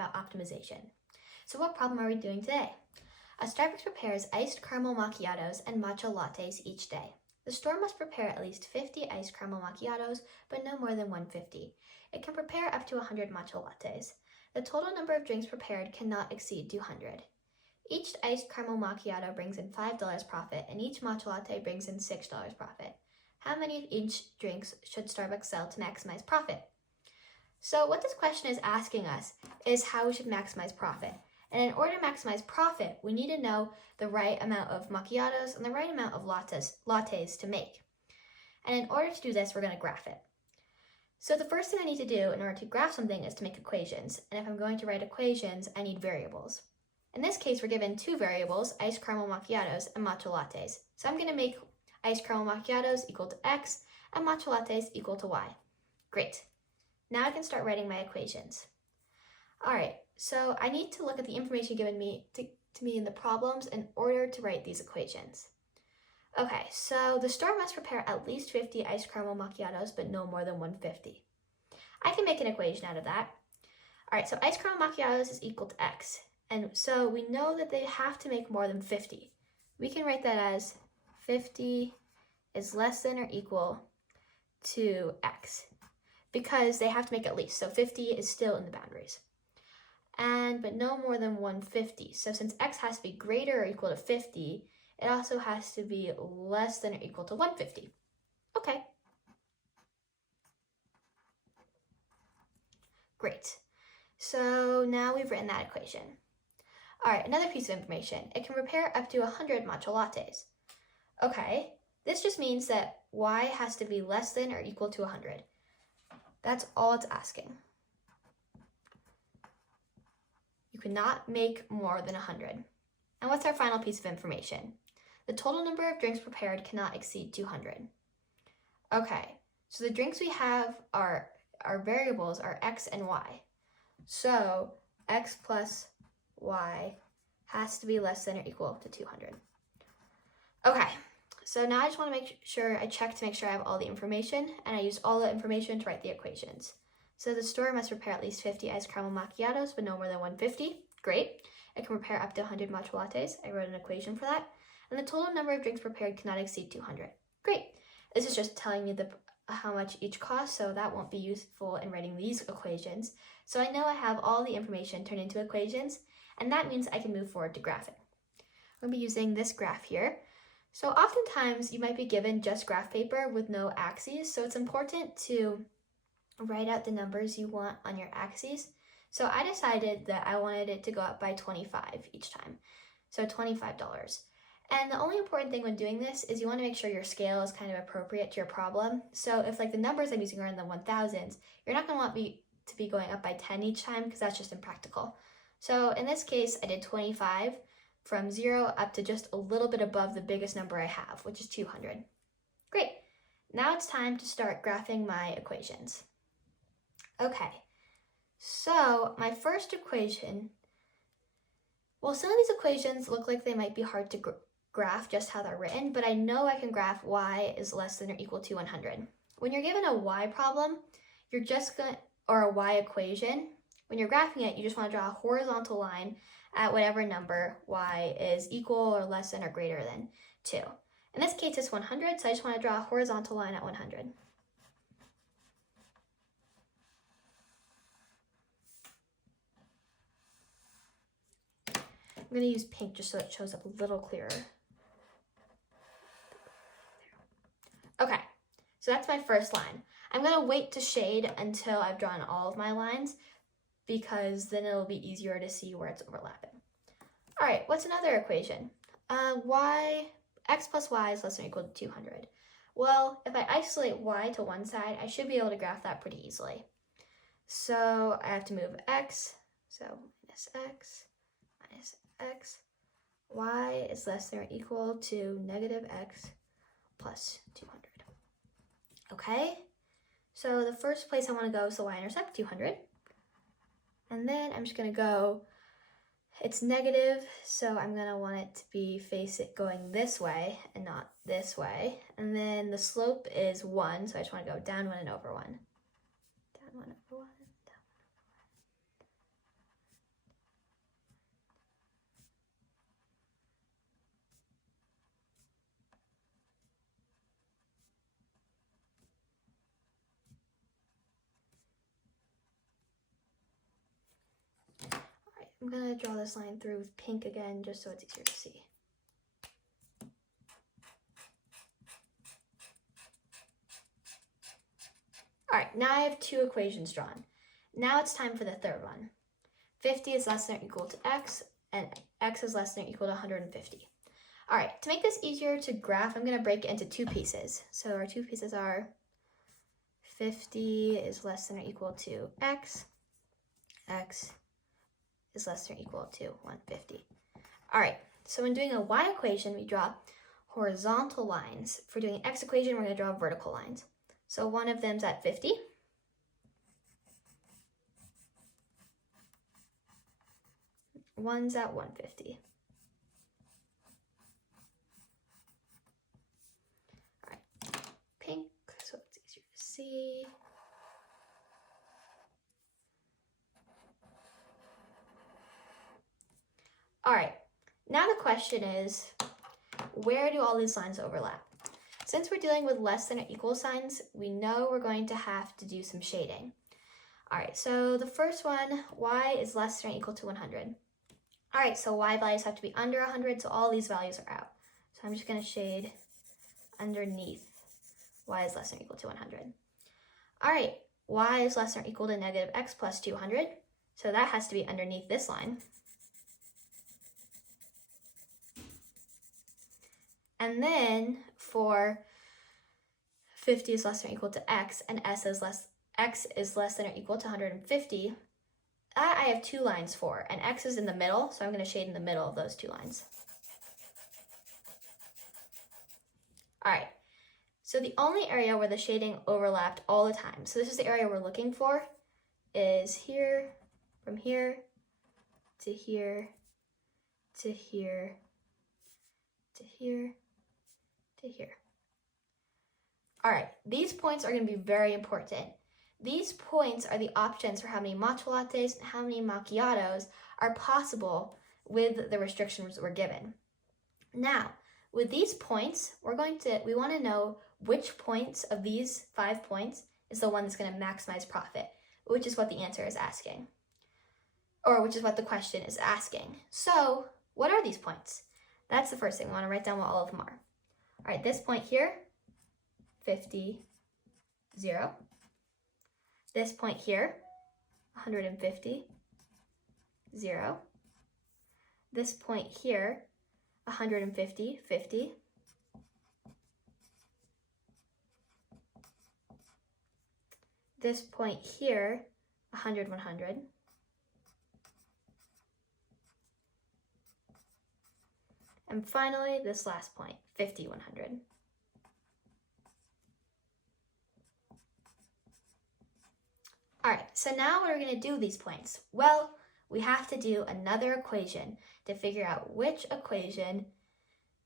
about optimization. So what problem are we doing today? A Starbucks prepares iced caramel macchiatos and matcha lattes each day. The store must prepare at least 50 iced caramel macchiatos, but no more than 150. It can prepare up to 100 matcha lattes. The total number of drinks prepared cannot exceed 200. Each iced caramel macchiato brings in $5 profit, and each matcha latte brings in $6 profit. How many of each drinks should Starbucks sell to maximize profit? So what this question is asking us is how we should maximize profit. And in order to maximize profit, we need to know the right amount of macchiatos and the right amount of lattes to make. And in order to do this, we're going to graph it. So the first thing I need to do in order to graph something is to make equations. And if I'm going to write equations, I need variables. In this case, we're given two variables, iced caramel macchiatos and matcha lattes. So I'm going to make iced caramel macchiatos equal to x and matcha lattes equal to y. Great. Now I can start writing my equations. All right, so I need to look at the information given to me in the problems in order to write these equations. Okay, so the store must prepare at least 50 iced caramel macchiatos, but no more than 150. I can make an equation out of that. All right, so iced caramel macchiatos is equal to x. And so we know that they have to make more than 50. We can write that as 50 is less than or equal to x because they have to make at least. So 50 is still in the boundaries. But no more than 150. So since x has to be greater or equal to 50, it also has to be less than or equal to 150. Okay. Great. So now we've written that equation. All right, another piece of information. It can prepare up to 100 matcha lattes. Okay, this just means that y has to be less than or equal to 100. That's all it's asking. You cannot make more than 100. And what's our final piece of information? The total number of drinks prepared cannot exceed 200. Okay, so the drinks we have are, our variables are x and y. So x plus y has to be less than or equal to 200. Okay, so now I just want to make sure I check to make sure I have all the information, and I use all the information to write the equations. So the store must prepare at least 50 iced caramel macchiatos, but no more than 150. Great. It can prepare up to 100 matcha lattes. I wrote an equation for that. And the total number of drinks prepared cannot exceed 200. Great. This is just telling me how much each costs, so that won't be useful in writing these equations. So I know I have all the information turned into equations, and that means I can move forward to graphing. I'm going to be using this graph here. So oftentimes you might be given just graph paper with no axes, so it's important to write out the numbers you want on your axes. So I decided that I wanted it to go up by 25 each time, so $25. And the only important thing when doing this is you want to make sure your scale is kind of appropriate to your problem. So if like the numbers I'm using are in the 1000s, you're not going to want me to be going up by 10 each time because that's just impractical. So in this case, I did 25 from 0 up to just a little bit above the biggest number I have, which is 200. Great. Now it's time to start graphing my equations. Okay, so my first equation, well, some of these equations look like they might be hard to graph just how they're written, but I know I can graph y is less than or equal to 100. When you're given a y problem, or a y equation, when you're graphing it, you just want to draw a horizontal line at whatever number y is equal or less than or greater than 2. In this case, it's 100, so I just want to draw a horizontal line at 100. I'm going to use pink just so it shows up a little clearer. Okay, so that's my first line. I'm going to wait to shade until I've drawn all of my lines because then it'll be easier to see where it's overlapping. All right, what's another equation? X plus y is less than or equal to 200. Well, if I isolate y to one side, I should be able to graph that pretty easily. So I have to move x, so minus x, minus x, y is less than or equal to negative x plus 200. Okay, so the first place I want to go is the y-intercept, 200. And then I'm just going to go, it's negative, so I'm going to want it to be going this way and not this way. And then the slope is 1, so I just want to go down 1 and over 1. Down 1 over 1, down 1 over 1. I'm gonna draw this line through with pink again, just so it's easier to see. All right, now I have two equations drawn. Now it's time for the third one. 50 is less than or equal to x, and x is less than or equal to 150. All right, to make this easier to graph, I'm gonna break it into two pieces. So our two pieces are 50 is less than or equal to x, x is less than or equal to 150. All right, so when doing a y equation, we draw horizontal lines. For doing an x equation, we're gonna draw vertical lines. So one of them's at 50. One's at 150. All right, pink, so it's easier to see. All right, now the question is, where do all these lines overlap? Since we're dealing with less than or equal signs, we know we're going to have to do some shading. All right, so the first one, y is less than or equal to 100. All right, so y values have to be under 100, so all these values are out. So I'm just gonna shade underneath y is less than or equal to 100. All right, y is less than or equal to negative x plus 200, so that has to be underneath this line. And then for 50 is less than or equal to x, and x is less than or equal to 150, that I have two lines for, and x is in the middle, so I'm going to shade in the middle of those two lines. All right, so the only area where the shading overlapped all the time, so this is the area we're looking for, is here, from here, to here, to here, to here, to here. All right, these points are going to be very important. These points are the options for how many matcha lattes and how many macchiatos are possible with the restrictions we're given. Now, with these points, we want to know which points of these 5 points is the one that's going to maximize profit, which is what the answer is asking, or which is what the question is asking. So, what are these points? That's the first thing. We want to write down what all of them are. All right, this point here, 50, 0. This point here, 150, 0. This point here, 150, 50. This point here, 100, 100. And finally, this last point, 50, 100. All right, so now what are we going to do with these points? Well, we have to do another equation to figure out which equation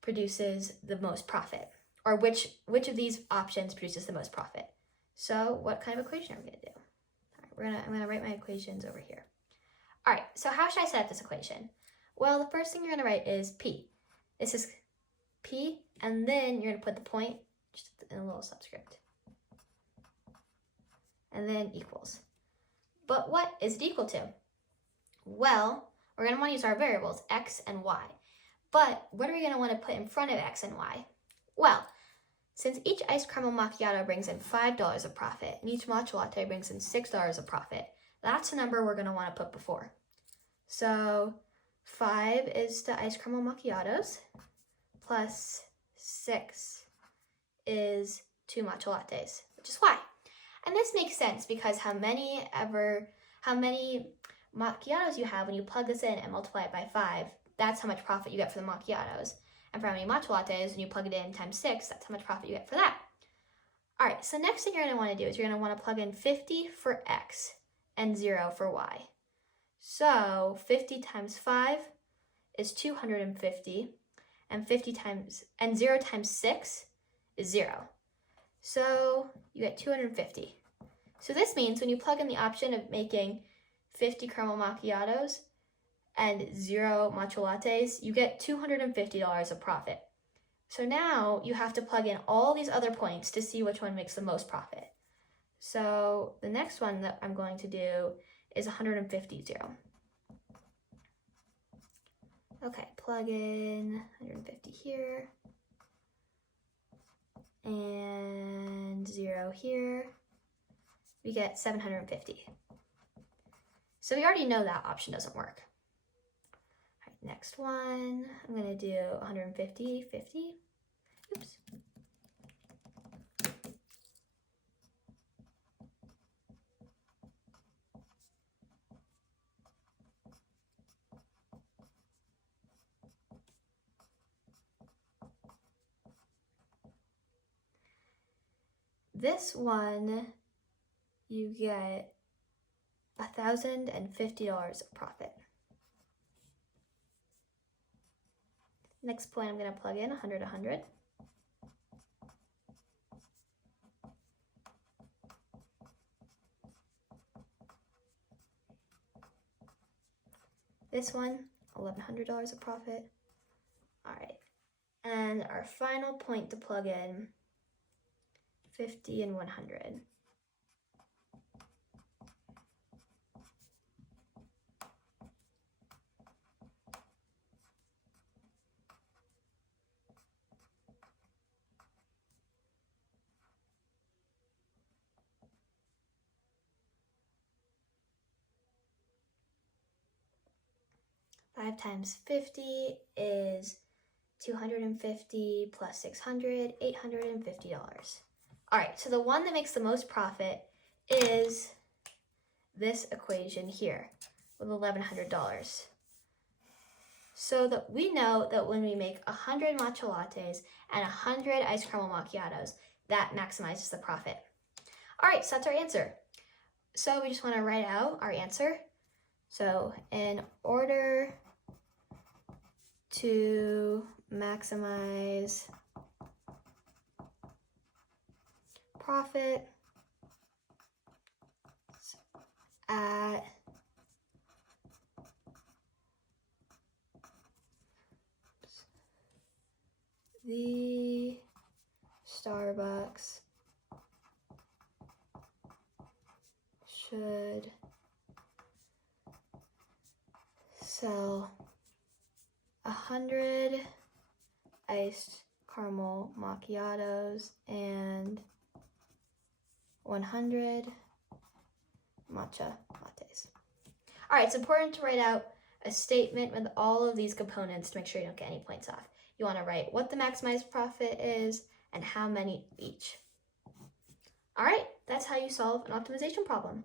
produces the most profit, or which of these options produces the most profit. So what kind of equation are we going to do? All right, I'm going to write my equations over here. All right, so how should I set up this equation? Well, the first thing you're going to write is P. This is P, and then you're going to put the point just in a little subscript. And then equals. But what is it equal to? Well, we're going to want to use our variables, x and y. But what are we going to want to put in front of x and y? Well, since each ice caramel macchiato brings in $5 of profit, and each matcha latte brings in $6 of profit, that's the number we're going to want to put before. So 5 is the ice caramel macchiatos, plus 6 is 2 matcha lattes, which is y. And this makes sense because how many macchiatos you have when you plug this in and multiply it by 5, that's how much profit you get for the macchiatos. And for how many matcha lattes, when you plug it in times 6, that's how much profit you get for that. All right, so next thing you're going to want to do is you're going to want to plug in 50 for x and 0 for y. So 50 times 5 is 250, and 0 times 6 is 0. So you get 250. So this means when you plug in the option of making 50 caramel macchiatos and 0 matcha lattes, you get $250 of profit. So now you have to plug in all these other points to see which one makes the most profit. So the next one that I'm going to do is 150, 0. Okay, plug in 150 here and 0 here. We get 750. So we already know that option doesn't work. All right, next one, I'm gonna do 150, 50. Oops. This one, you get $1,050 of profit. Next point, I'm going to plug in 100, 100. This one, $1,100 of profit. All right. And our final point to plug in, 50 and 100. Five times 50 is 250 plus 600, $850. All right, so the one that makes the most profit is this equation here with $1,100. So that we know that when we make 100 matcha lattes and 100 iced caramel macchiatos, that maximizes the profit. All right, so that's our answer. So we just want to write out our answer. So in order to maximize profit at the Starbucks should sell 100 iced caramel macchiatos and 100 matcha lattes. All right, it's important to write out a statement with all of these components to make sure you don't get any points off. You want to write what the maximized profit is and how many each. All right, that's how you solve an optimization problem.